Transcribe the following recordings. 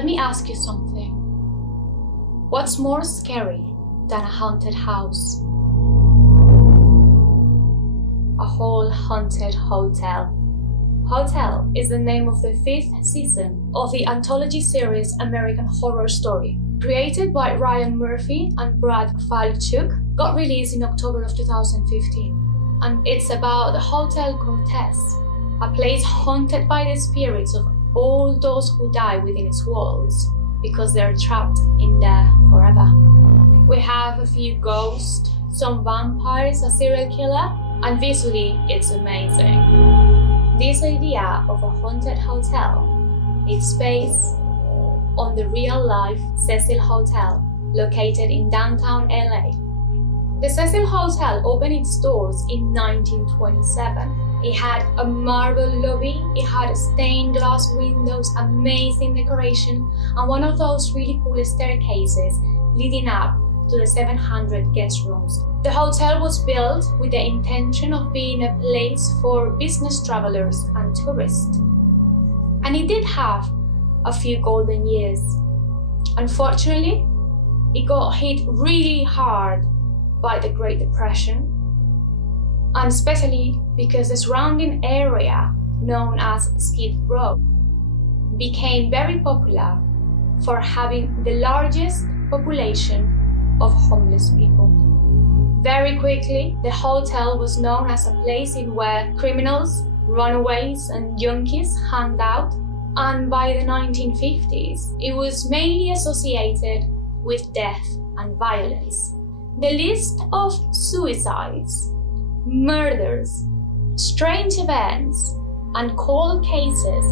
Let me ask you something. What's more scary than a haunted house? A whole haunted hotel. Hotel is the name of the 5th season of the anthology series American Horror Story. Created by Ryan Murphy and Brad Falchuk, got released in October of 2015. And it's about the Hotel Cortez, a place haunted by the spirits of all those who die within its walls because they're trapped in there forever. We have a few ghosts, some vampires, a serial killer, and visually it's amazing. This idea of a haunted hotel is based on the real-life Cecil Hotel located in downtown LA. The Cecil Hotel opened its doors in 1927. It had a marble lobby, it had stained glass windows, amazing decoration, and one of those really cool staircases leading up to the 700 guest rooms. The hotel was built with the intention of being a place for business travelers and tourists. And it did have a few golden years. Unfortunately, it got hit really hard by the Great Depression, and especially because the surrounding area, known as Skid Row, became very popular for having the largest population of homeless people. Very quickly, the hotel was known as a place in where criminals, runaways, and junkies hung out, and by the 1950s, it was mainly associated with death and violence. The list of suicides, murders, strange events, and cold cases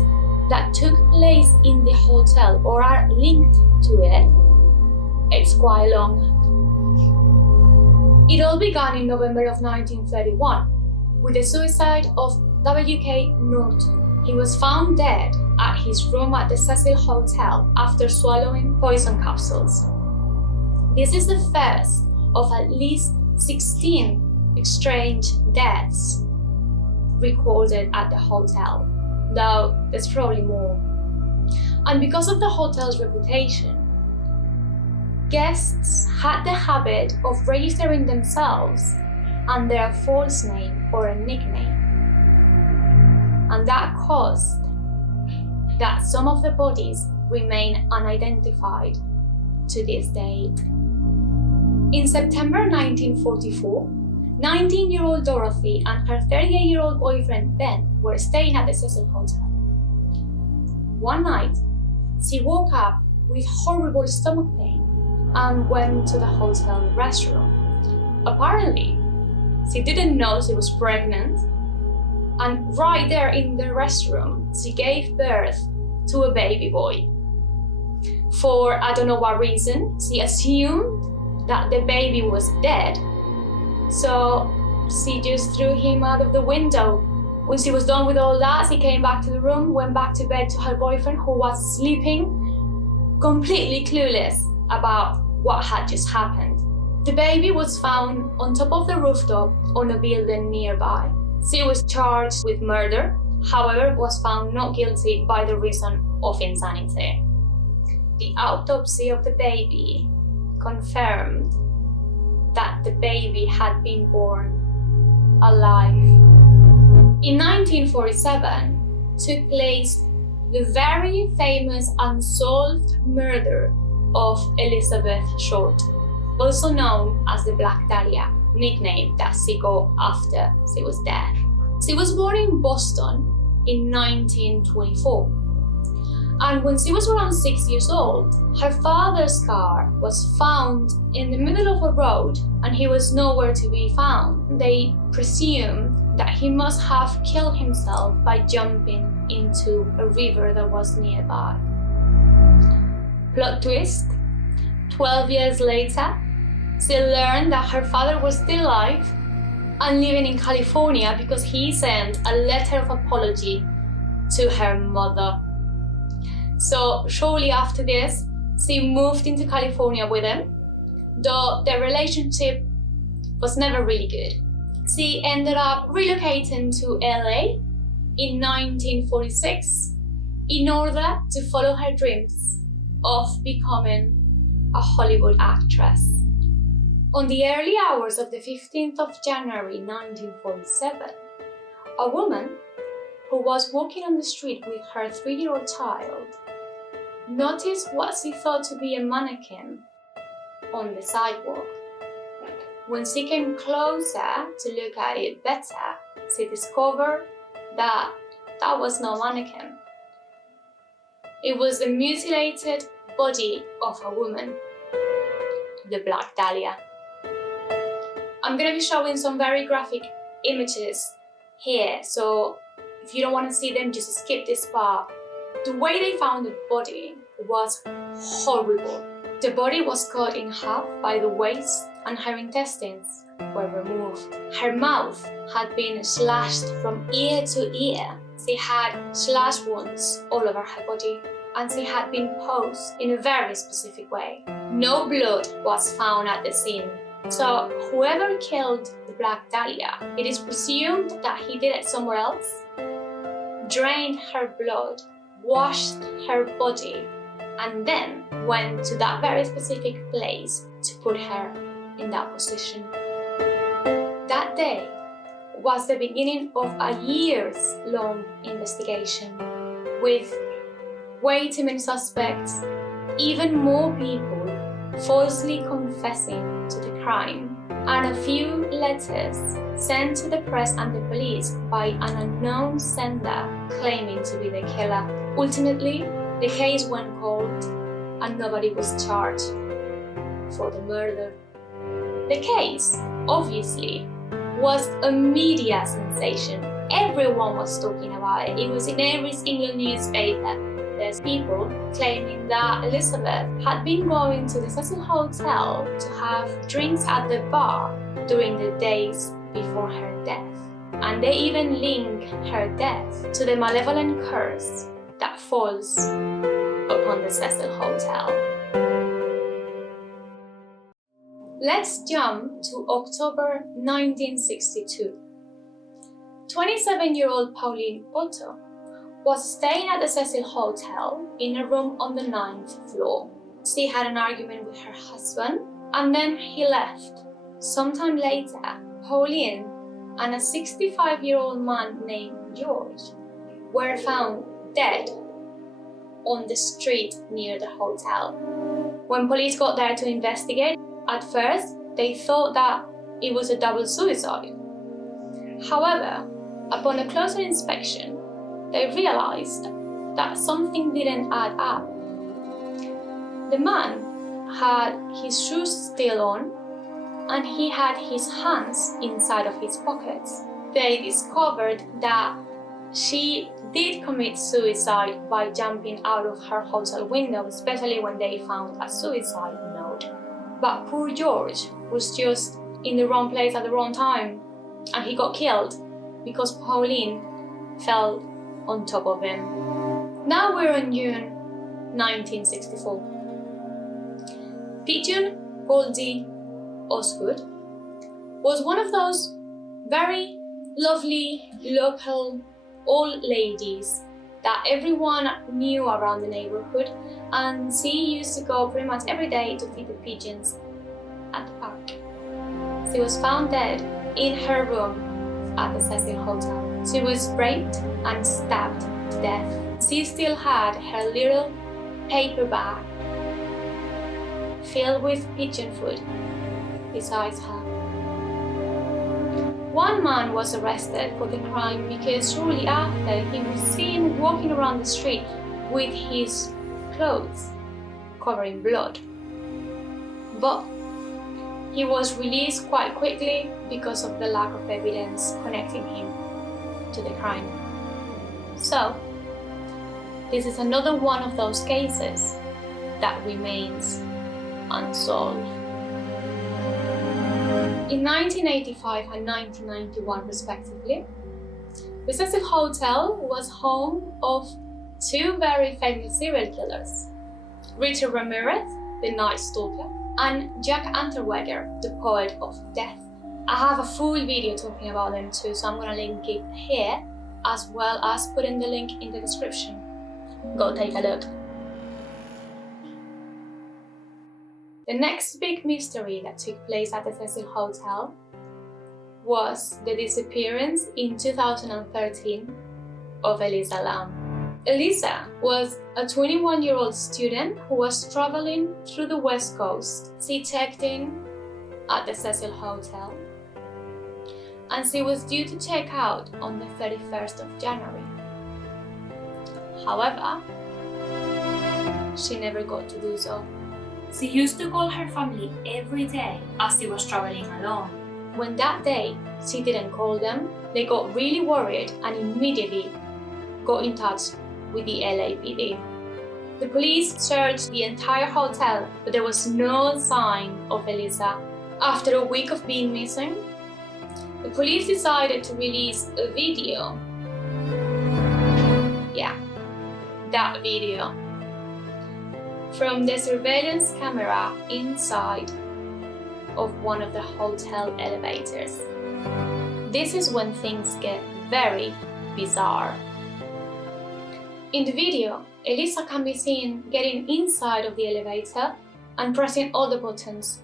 that took place in the hotel or are linked to it's quite long. It all began in November of 1931 with the suicide of W.K. Norton. He was found dead at his room at the Cecil Hotel after swallowing poison capsules. This is the first of at least 16 strange deaths recorded at the hotel, though there's probably more. And because of the hotel's reputation, guests had the habit of registering themselves under a false name or a nickname. And that caused that some of the bodies remain unidentified to this day. In September 1944, 19-year-old Dorothy and her 38-year-old boyfriend Ben were staying at the Cecil Hotel. One night, she woke up with horrible stomach pain and went to the hotel restroom. Apparently, she didn't know she was pregnant, and right there in the restroom, she gave birth to a baby boy. For I don't know what reason, she assumed that the baby was dead, so she just threw him out of the window. When she was done with all that, she came back to the room, went back to bed to her boyfriend, who was sleeping, completely clueless about what had just happened. The baby was found on top of the rooftop on a building nearby. She was charged with murder, however, was found not guilty by the reason of insanity. The autopsy of the baby confirmed that the baby had been born alive. In 1947 took place the very famous unsolved murder of Elizabeth Short, also known as the Black Dahlia, nickname that she got after she was dead. She was born in Boston in 1924. And when she was around 6 years old, her father's car was found in the middle of a road and he was nowhere to be found. They presumed that he must have killed himself by jumping into a river that was nearby. Plot twist, 12 years later, she learned that her father was still alive and living in California because he sent a letter of apology to her mother. So shortly after this, she moved into California with him, though their relationship was never really good. She ended up relocating to LA in 1946 in order to follow her dreams of becoming a Hollywood actress. On the early hours of the 15th of January 1947, a woman who was walking on the street with her 3-year-old child noticed what she thought to be a mannequin on the sidewalk. When she came closer to look at it better, she discovered that was no mannequin. It was the mutilated body of a woman, the Black Dahlia. I'm going to be showing some very graphic images here, so if you don't want to see them, just skip this part. The way they found the body was horrible. The body was cut in half by the waist and her intestines were removed. Her mouth had been slashed from ear to ear. She had slash wounds all over her body and she had been posed in a very specific way. No blood was found at the scene. So whoever killed the Black Dahlia, it is presumed that he did it somewhere else, drained her blood, washed her body, and then went to that very specific place to put her in that position. That day was the beginning of a years-long investigation with way too many suspects, even more people falsely confessing to the crime, and a few letters sent to the press and the police by an unknown sender claiming to be the killer. Ultimately, the case went cold and nobody was charged for the murder. The case, obviously, was a media sensation. Everyone was talking about it. It was in every single newspaper. There's people claiming that Elizabeth had been going to the Cecil Hotel to have drinks at the bar during the days before her death. And they even link her death to the malevolent curse that falls upon the Cecil Hotel. Let's jump to October 1962. 27-year-old Pauline Otto was staying at the Cecil Hotel in a room on the 9th floor. She had an argument with her husband and then he left. Sometime later, Pauline and a 65-year-old man named George were found dead on the street near the hotel. When police got there to investigate, at first they thought that it was a double suicide. However, upon a closer inspection, they realized that something didn't add up. The man had his shoes still on and he had his hands inside of his pockets. They discovered that she did commit suicide by jumping out of her hotel window, especially when they found a suicide note. But poor George was just in the wrong place at the wrong time and he got killed because Pauline fell on top of him. Now we're in June 1964. Pigeon Goldie Osgood was one of those very lovely local old ladies that everyone knew around the neighborhood, and she used to go pretty much every day to feed the pigeons at the park. She was found dead in her room at the Cecil Hotel. She was raped and stabbed to death. She still had her little paper bag filled with pigeon food beside her. One man was arrested for the crime because shortly after he was seen walking around the street with his clothes covered in blood. But he was released quite quickly because of the lack of evidence connecting him to the crime. So, this is another one of those cases that remains unsolved. In 1985 and 1991 respectively, the Cecil Hotel was home of two very famous serial killers, Richard Ramirez, the Night Stalker, and Jack Unterweger, the Poet of Death. I have a full video talking about them too, so I'm going to link it here, as well as putting the link in the description. Go take a look. The next big mystery that took place at the Cecil Hotel was the disappearance in 2013 of Elisa Lam. Elisa was a 21-year-old student who was traveling through the West Coast. She checked in at the Cecil Hotel and she was due to check out on the 31st of January. However, she never got to do so. She used to call her family every day as she was traveling alone. When that day she didn't call them, they got really worried and immediately got in touch with the LAPD. The police searched the entire hotel, but there was no sign of Elisa. After a week of being missing, the police decided to release a video. Yeah, that video. From the surveillance camera inside of one of the hotel elevators. This is when things get very bizarre. In the video, Elisa can be seen getting inside of the elevator and pressing all the buttons.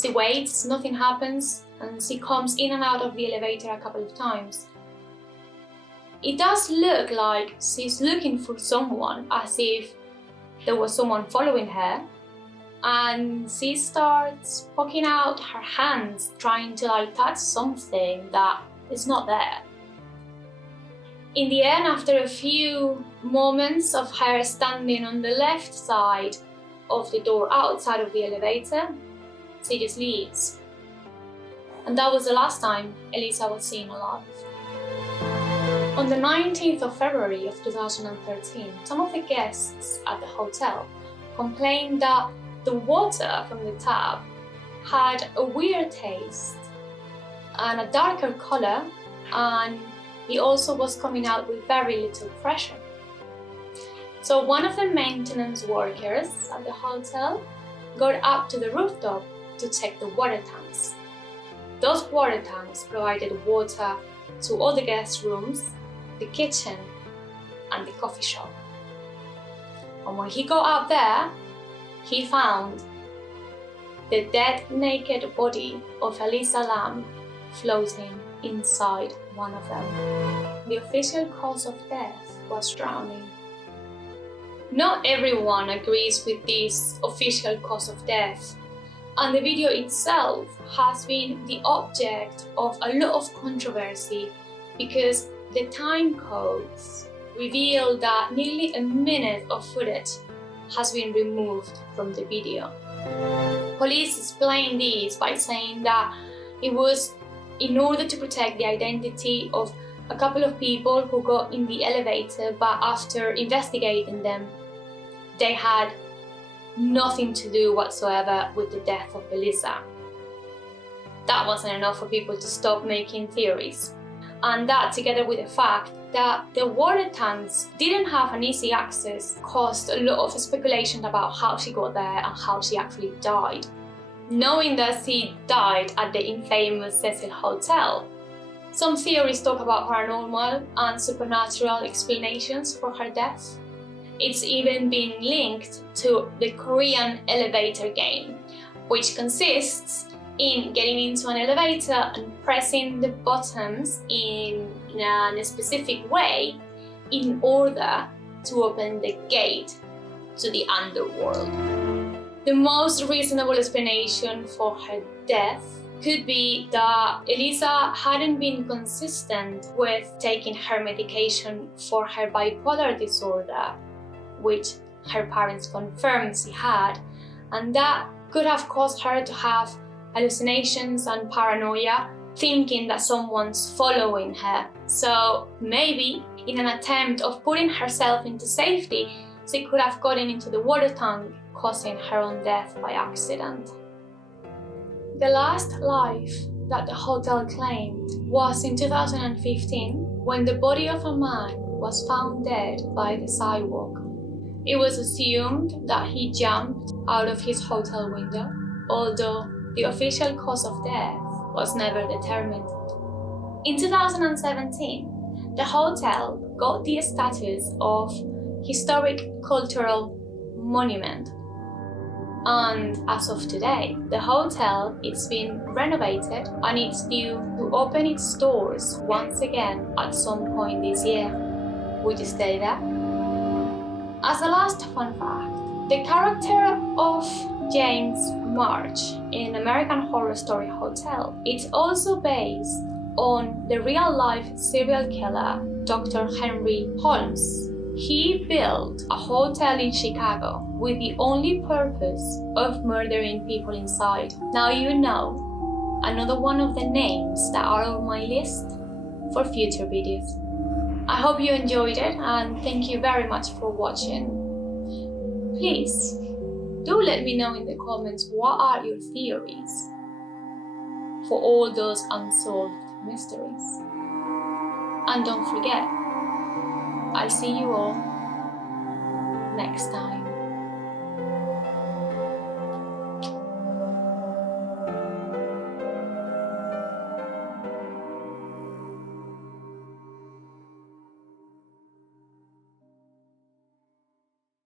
She waits, nothing happens, and she comes in and out of the elevator a couple of times. It does look like she's looking for someone, as if there was someone following her, and she starts poking out her hands, trying to touch something that is not there. In the end, after a few moments of her standing on the left side of the door outside of the elevator, she just leaves. And that was the last time Elisa was seen alive. On the 19th of February of 2013, some of the guests at the hotel complained that the water from the tap had a weird taste and a darker color, and it also was coming out with very little pressure. So one of the maintenance workers at the hotel got up to the rooftop to check the water tanks. Those water tanks provided water to all the guest rooms, the kitchen, and the coffee shop. And when he got up there, he found the dead, naked body of Elisa Lam floating inside one of them. The official cause of death was drowning. Not everyone agrees with this official cause of death, and the video itself has been the object of a lot of controversy because the time codes reveal that nearly a minute of footage has been removed from the video. Police explain this by saying that it was in order to protect the identity of a couple of people who got in the elevator, but after investigating them, they had nothing to do whatsoever with the death of Elisa. That wasn't enough for people to stop making theories. And that, together with the fact that the water tanks didn't have an easy access, caused a lot of speculation about how she got there and how she actually died. Knowing that she died at the infamous Cecil Hotel, some theories talk about paranormal and supernatural explanations for her death. It's even been linked to the Korean elevator game, which consists in getting into an elevator and pressing the buttons in a specific way in order to open the gate to the underworld. The most reasonable explanation for her death could be that Elisa hadn't been consistent with taking her medication for her bipolar disorder, which her parents confirmed she had, and that could have caused her to have hallucinations and paranoia, thinking that someone's following her. So maybe, in an attempt of putting herself into safety, she could have gotten into the water tank, causing her own death by accident. The last life that the hotel claimed was in 2015, when the body of a man was found dead by the sidewalk. It was assumed that he jumped out of his hotel window, although the official cause of death was never determined. In 2017, the hotel got the status of historic cultural monument. And as of today, the hotel it's been renovated and it's due to open its doors once again at some point this year. Would you stay there? As a last fun fact, the character of James March in American Horror Story Hotel, it's also based on the real-life serial killer Dr. Henry Holmes. He built a hotel in Chicago with the only purpose of murdering people inside. Now you know another one of the names that are on my list for future videos. I hope you enjoyed it and thank you very much for watching. Please do let me know in the comments what are your theories for all those unsolved mysteries. And don't forget, I'll see you all next time.